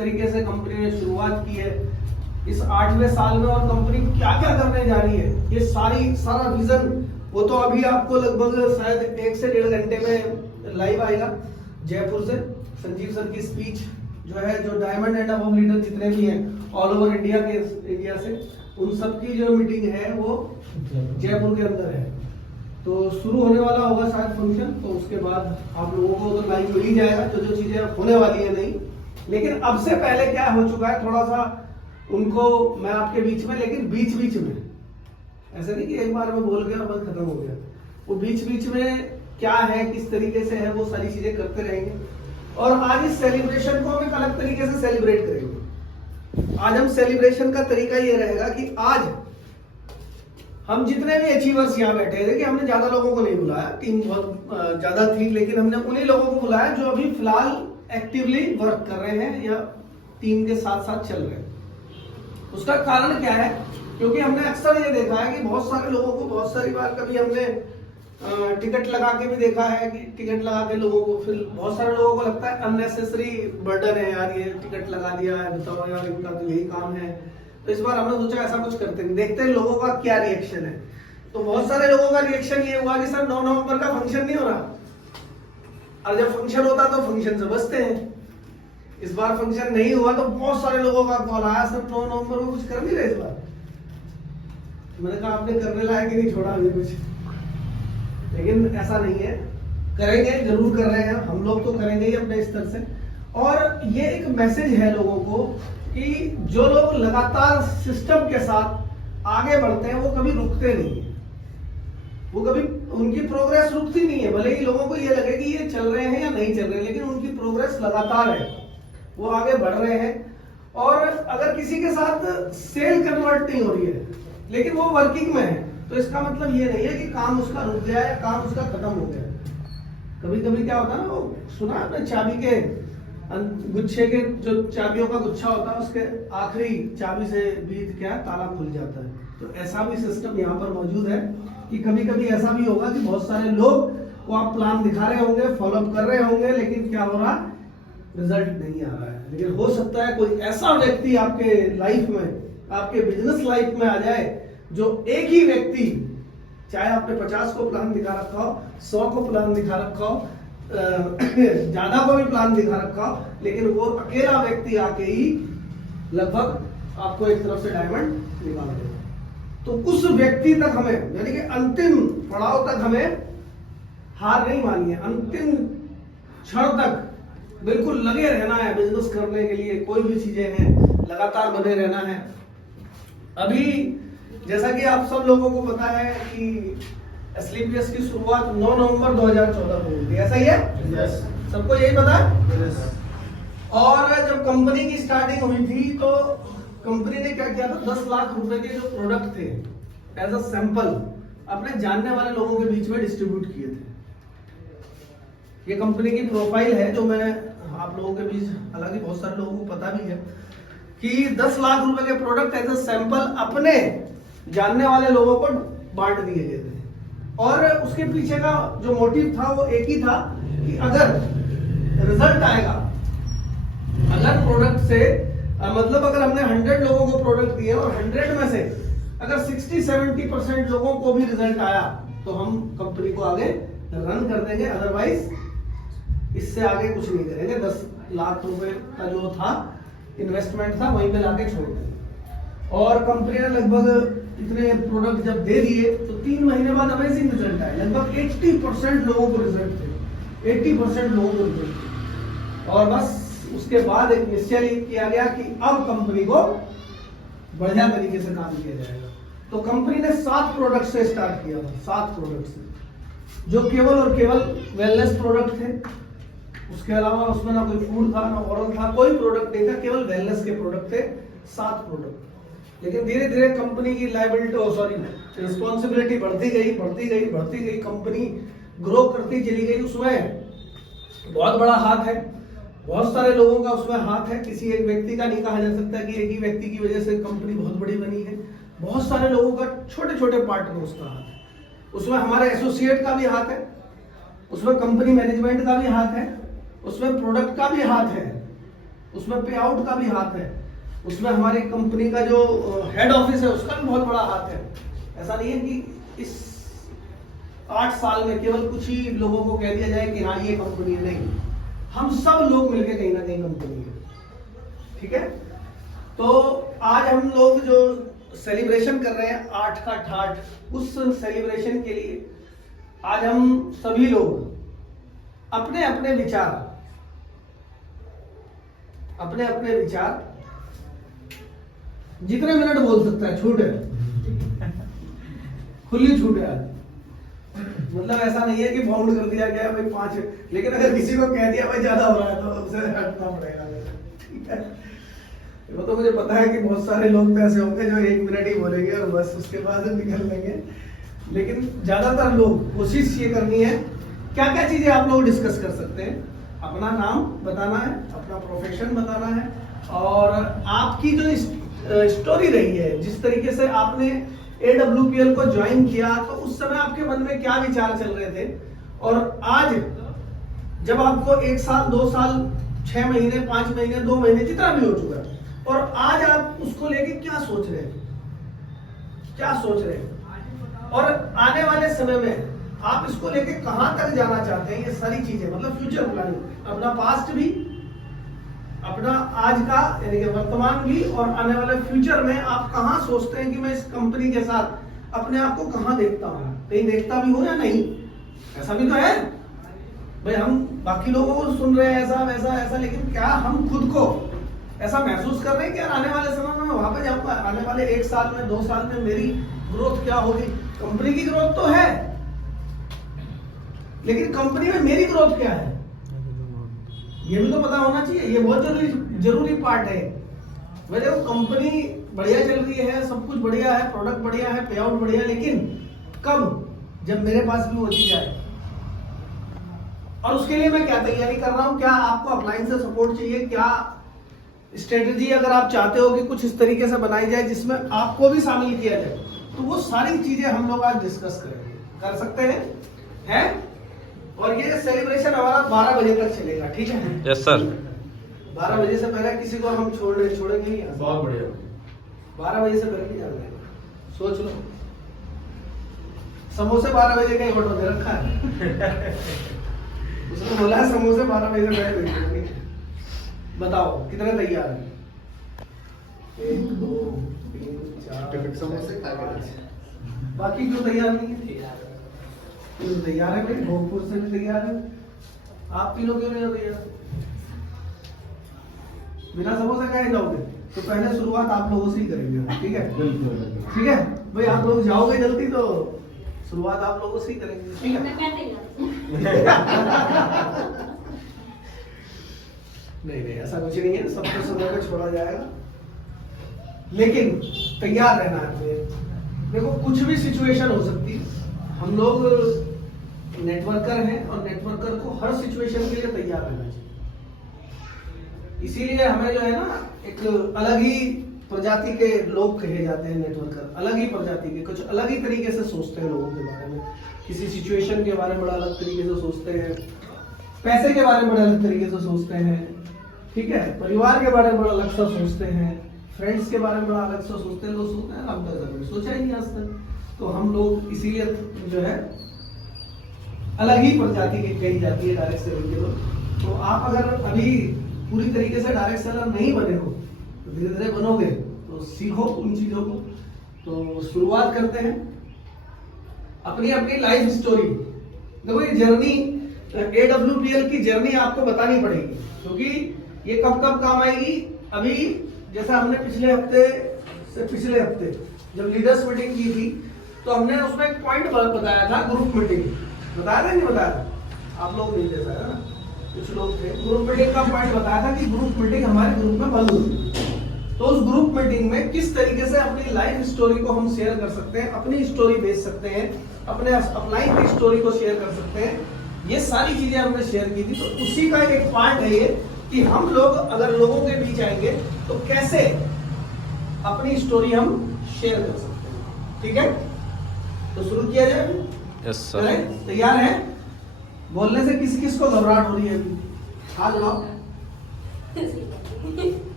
तरीके से कंपनी ने शुरुआत की है इस 8वें साल में, और कंपनी क्या क्या करने जा रही है, ये सारा विजन वो तो अभी आपको लगभग शायद 1 से 1.5 घंटे में लाइव आएगा जयपुर से। संजीव सर की स्पीच जो है, जो डायमंड एंड अबव लीडर जितने भी हैं ऑल ओवर इंडिया से, उन सबकी जो मीटिंग है वो जयपुर के अंदर है। तो शुरू होने वाला होगा शायद फंक्शन, तो उसके बाद आप लोगों को तो लाइव मिल ही जाएगा जो चीजें होने वाली है नहीं। लेकिन अब से पहले क्या हो चुका है, थोड़ा सा उनको मैं आपके बीच में, लेकिन बीच बीच में, ऐसा नहीं कि एक बार में बोल गया और बस खत्म हो गया, वो बीच बीच में क्या है, किस तरीके से है, वो सारी चीजें करते रहेंगे। और आज इस सेलिब्रेशन को हम एक अलग तरीके से सेलिब्रेट करेंगे। आज हम सेलिब्रेशन का तरीका ये रहेगा कि आज हम जितने भी अचीवर्स यहाँ बैठे थे, कि हमने ज्यादा लोगों को नहीं बुलाया, टीम बहुत ज्यादा थी, लेकिन हमने उन्हीं लोगों को बुलाया जो अभी फिलहाल एक्टिवली वर्क कर रहे हैं या टीम के साथ साथ चल रहे हैं। उसका कारण क्या है, क्योंकि हमने अक्सर ये देखा है कि बहुत सारे लोगों को, बहुत सारी बार कभी हमने टिकट लगा के भी देखा है कि टिकट लगा के लोगों को, फिर बहुत सारे लोगों को लगता है अननेसेसरी बर्डन है यार, ये टिकट लगा दिया है, बताओ यार इनका तो यही काम है। तो इस बार हमने सोचा ऐसा कुछ करते हैं, देखते हैं लोगों का क्या रिएक्शन है। तो बहुत सारे लोगों का रिएक्शन ये हुआ कि सर 9 नवंबर का फंक्शन नहीं हो रहा, और जब फंक्शन होता तो फंक्शन से बचते हैं। इस बार फंक्शन नहीं हुआ तो बहुत सारे लोगों का कॉल आया, सर 9 नवंबर को कुछ कर नहीं रहे इस बार। मैंने कहा आपने करने लायक ही नहीं छोड़ा अभी कुछ, लेकिन ऐसा नहीं है, करेंगे, जरूर कर रहे हैं हम लोग, तो करेंगे ही अपने स्तर से। और ये एक मैसेज है लोगों को कि जो लोग लगातार सिस्टम के साथ आगे बढ़ते हैं वो कभी रुकते नहीं है, वो कभी, उनकी प्रोग्रेस रुकती नहीं है। भले ही लोगों को ये लगे कि ये चल रहे हैं या नहीं चल रहे, लेकिन उनकी प्रोग्रेस लगातार है, वो आगे बढ़ रहे हैं। और अगर किसी के साथ सेल कन्वर्ट नहीं हो रही है लेकिन वो वर्किंग में है, तो इसका मतलब ये नहीं है कि काम उसका रुक गया या काम उसका खत्म हो गया। कभी कभी क्या होता है ना, वो सुना आपने चाबी के गुच्छे के, जो चाबियों का गुच्छा होता है उसके आखिरी चाबी से बीत क्या ताला खुल जाता है। तो ऐसा भी सिस्टम यहाँ पर मौजूद है कि कभी कभी ऐसा भी होगा कि बहुत सारे लोग को आप प्लान दिखा रहे होंगे, फॉलोअप कर रहे होंगे, लेकिन क्या हो रहा, रिजल्ट नहीं आ रहा है। लेकिन हो सकता है कोई ऐसा व्यक्ति आपके लाइफ में, आपके बिजनेस लाइफ में आ जाए, जो एक ही व्यक्ति, चाहे आपने 50 को प्लान दिखा रखा हो, 100 को प्लान दिखा रखा हो, ज्यादा को भी प्लान दिखा रखा हो, लेकिन वो अकेला व्यक्ति आके ही लगभग आपको एक तरफ से डायमंड निकाल देगा। तो उस व्यक्ति तक हमें, यानी कि अंतिम पड़ाव तक हमें हार नहीं मानी है, अंतिम क्षण तक बिल्कुल लगे रहना है बिजनेस करने के लिए। कोई भी चीजें हैं, लगातार बने रहना है। अभी जैसा कि आप सब लोगों को पता है कि एसलीपीएस की शुरुआत 9 नवंबर 2014 को हुई थी, ऐसा ही है? yes. सबको यही पता है? yes. और जब कंपनी की स्टार्टिंग हुई थी तो कंपनी ने क्या किया था, 10 लाख रुपए के जो प्रोडक्ट थे एज अ सैंपल अपने जानने वाले लोगों के बीच में डिस्ट्रीब्यूट किए थे। ये कंपनी की प्रोफाइल है जो मैं आप लोगों के बीच, हालांकि बहुत सारे लोगों को पता भी है कि 10 लाख रुपए के प्रोडक्ट एज अ सैंपल अपने जानने वाले लोगों को बांट दिए गए थे। और उसके पीछे का जो मोटिव था वो एक ही था कि अगर रिजल्ट आएगा, अगर प्रोडक्ट से मतलब अगर हमने 100 लोगों को प्रोडक्ट दिए और 100 में से अगर 60-70% लोगों को भी रिजल्ट आया तो हम कंपनी को आगे रन कर देंगे, अदरवाइज इससे आगे कुछ नहीं करेंगे। 10 लाख रुपए का जो था इन्वेस्टमेंट था वहीं पे लाके छोड़ देंगे। और कंपनी ने लगभग इतने प्रोडक्ट जब दे दिए तो 3 महीने बाद अमेजिंग रिजल्ट आए, लगभग 80% लोगों को रिजल्ट थे, 80% लोगों को रिजल्ट। और बस उसके बाद एक निश्चय किया गया कि अब कंपनी को बढ़िया तरीके से काम किया जाएगा। तो कंपनी ने 7 प्रोडक्ट से स्टार्ट किया था, 7 प्रोडक्ट से, जो केवल और केवल वेलनेस प्रोडक्ट थे। उसके अलावा उसमें ना कोई फूड था, ना ओरल था, कोई प्रोडक्ट नहीं था, केवल वेलनेस के प्रोडक्ट थे, 7 प्रोडक्ट। लेकिन धीरे धीरे कंपनी की लायबिलिटी, रिस्पॉन्सिबिलिटी बढ़ती गई, कंपनी ग्रो करती चली गई। उसमें बहुत बड़ा हाथ है, बहुत सारे लोगों का उसमें हाथ है, किसी एक व्यक्ति का नहीं कहा जा सकता कि एक ही व्यक्ति की वजह से कंपनी बहुत बड़ी बनी है। बहुत सारे लोगों का छोटे छोटे पार्ट में उसका हाथ है। उसमें हमारे एसोसिएट का भी हाथ है, उसमें कंपनी मैनेजमेंट का भी हाथ है, उसमें प्रोडक्ट का भी हाथ है, उसमें पे आउट का भी हाथ है, उसमें हमारी कंपनी का जो हेड ऑफिस है उसका भी बहुत बड़ा हाथ है। ऐसा नहीं है कि इस 8 साल में केवल कुछ ही लोगों को कह दिया जाए कि हाँ ये कंपनी है, नहीं, हम सब लोग मिलकर कहीं ना कहीं कंपनी है। ठीक है, तो आज हम लोग जो सेलिब्रेशन कर रहे हैं 8 का ठाठ, उस सेलिब्रेशन के लिए आज हम सभी लोग अपने अपने विचार जितने मिनट बोल सकता है, छूट है, खुली छूट है आज। मतलब ऐसा नहीं है कि बाउंड कर दिया गया भाई 5, लेकिन अगर किसी को कह दिया भाई ज्यादा हो रहा है तो उसे हटना पड़ेगा। ठीक है, वो तो मुझे पता है कि बहुत सारे लोग तो ऐसे होंगे जो 1 मिनट ही बोलेंगे और बस उसके बाद निकल लेंगे, लेकिन ज्यादातर लोग कोशिश ये करनी है, क्या क्या चीजें आप लोग डिस्कस कर सकते हैं। अपना नाम बताना है, अपना प्रोफेशन बताना है, और आपकी जो स्टोरी रही है, जिस तरीके से आपने AWPL को ज्वाइन किया तो उस समय आपके मन में क्या विचार चल रहे थे, और आज जब आपको 1 साल 2 साल 6 महीने 5 महीने 2 महीने जितना भी हो चुका है, और आज आप उसको लेके क्या सोच रहे हैं, और आने वाले समय में आप इसको लेके कहां तक जाना चाहते हैं। ये सारी चीजें मतलब फ्यूचर प्लानिंग, अपना पास्ट भी, अपना आज का यानी कि वर्तमान भी, और आने वाले फ्यूचर में आप कहां सोचते हैं कि मैं इस कंपनी के साथ अपने आप को कहां देखता हूं, कहीं देखता भी हूं या नहीं। ऐसा भी तो है भाई, हम बाकी लोगों को सुन रहे हैं ऐसा वैसा ऐसा, लेकिन क्या हम खुद को ऐसा महसूस कर रहे हैं कि यार आने वाले समय में मैं वहां पे जाऊंगा, आने वाले 1 साल में 2 साल में मेरी ग्रोथ क्या होगी। कंपनी की ग्रोथ तो है, लेकिन कंपनी में मेरी ग्रोथ क्या है ये भी तो पता होना चाहिए। ये बहुत जरूरी पार्ट है। वह देखो, कंपनी बढ़िया चल रही है, सब कुछ बढ़िया है, प्रोडक्ट बढ़िया है, पे आउट बढ़िया है, लेकिन कब, जब मेरे पास भी वो चीज आए, और उसके लिए मैं क्या तैयारी कर रहा हूं, क्या आपको अपलाइन से सपोर्ट चाहिए, क्या स्ट्रेटेजी अगर आप चाहते हो कि कुछ इस तरीके से बनाई जाए जिसमें आपको भी शामिल किया जाए, तो वो सारी चीजें हम लोग आज डिस्कस करेंगे, कर सकते हैं। और ये सेलिब्रेशन हमारा 12 बजे तक चलेगा। ठीक है? Yes sir. 12 बजे से पहले किसी को हम छोड़ेंगे नहीं। बहुत बढ़िया। 12 बजे से पहले नहीं जाना, सोच लो। समोसे 12 बजे का ऑर्डर दे रखा है उसने बोला है समोसे 12 बजे से पहले भेजेंगे। बताओ कितने तैयार हैं? 1 2 3 4 समोसे खा के, बाकी क्यों तैयार नहीं है? तैयार है भाई, भोजपुर से भी तैयार है, आप तीनों क्यों नहीं हो तैयार? बिना समोसे खाए जाओगे तो पहले शुरुआत आप लोगों से ही करेंगे। ठीक है? ठीक है भाई, आप लोग जाओगे जल्दी तो शुरुआत आप लोगों से ही करेंगे। ठीक है? नहीं ऐसा कुछ नहीं है, सबको सुबह को छोड़ा जाएगा, लेकिन तैयार रहना है। देखो, कुछ भी सिचुएशन हो सकती है, हम लोग नेटवर्कर हैं और नेटवर्कर को हर सिचुएशन के लिए तैयार रहना चाहिए। इसीलिए हमें जो है ना, एक अलग ही प्रजाति के लोग कहे जाते हैं नेटवर्कर, अलग ही प्रजाति के, कुछ अलग ही तरीके से सोचते हैं लोगों के बारे में, किसी सिचुएशन के बारे में बड़ा अलग तरीके से सोचते हैं, पैसे के बारे में बड़ा अलग तरीके से सोचते हैं, ठीक है, परिवार के बारे में बड़ा अलग सा सोचते हैं, फ्रेंड्स के बारे में बड़ा अलग सा सोचते हैं। लोग सोचते हैं हम तो ऐसा सोचा ही नहीं आज तक। तो हम लोग इसीलिए जो है अलग ही प्रजाति की कही जाती है डायरेक्ट सेलर के लोग। तो आप अगर अभी पूरी तरीके से डायरेक्ट सेलर नहीं बने हो तो धीरे धीरे बनोगे, तो सीखो उन चीजों को। तो शुरुआत करते हैं अपनी अपनी लाइफ स्टोरी। देखो, ये जर्नी AWPL की जर्नी आपको बतानी पड़ेगी, क्योंकि ये कब कब काम आएगी। अभी जैसा हमने पिछले हफ्ते जब लीडर्स मीटिंग की थी, तो हमने उसमें एक पॉइंट बताया था, ग्रुप मीटिंग बताया था, नहीं बताया था? आप लोग नहीं जैसा है ना, कुछ लोग थे, ग्रुप मीटिंग का पॉइंट बताया था कि ग्रुप मीटिंग हमारे ग्रुप में बंद होती। तो उस ग्रुप मीटिंग में किस तरीके से अपनी लाइफ स्टोरी को हम शेयर कर सकते हैं, अपनी स्टोरी भेज सकते हैं, अपने अपलाइन की स्टोरी को शेयर कर सकते हैं, ये सारी चीजें हमने शेयर की थी। तो उसी का एक पार्ट है ये कि हम लोग अगर लोगों के बीच आएंगे तो कैसे अपनी स्टोरी हम शेयर कर सकते हैं। ठीक है, तो शुरू किया जाए। Yes sir. तैयार है? बोलने से किस किस को घबराहट हो रही है अभी? हाथ उठाओ। नहीं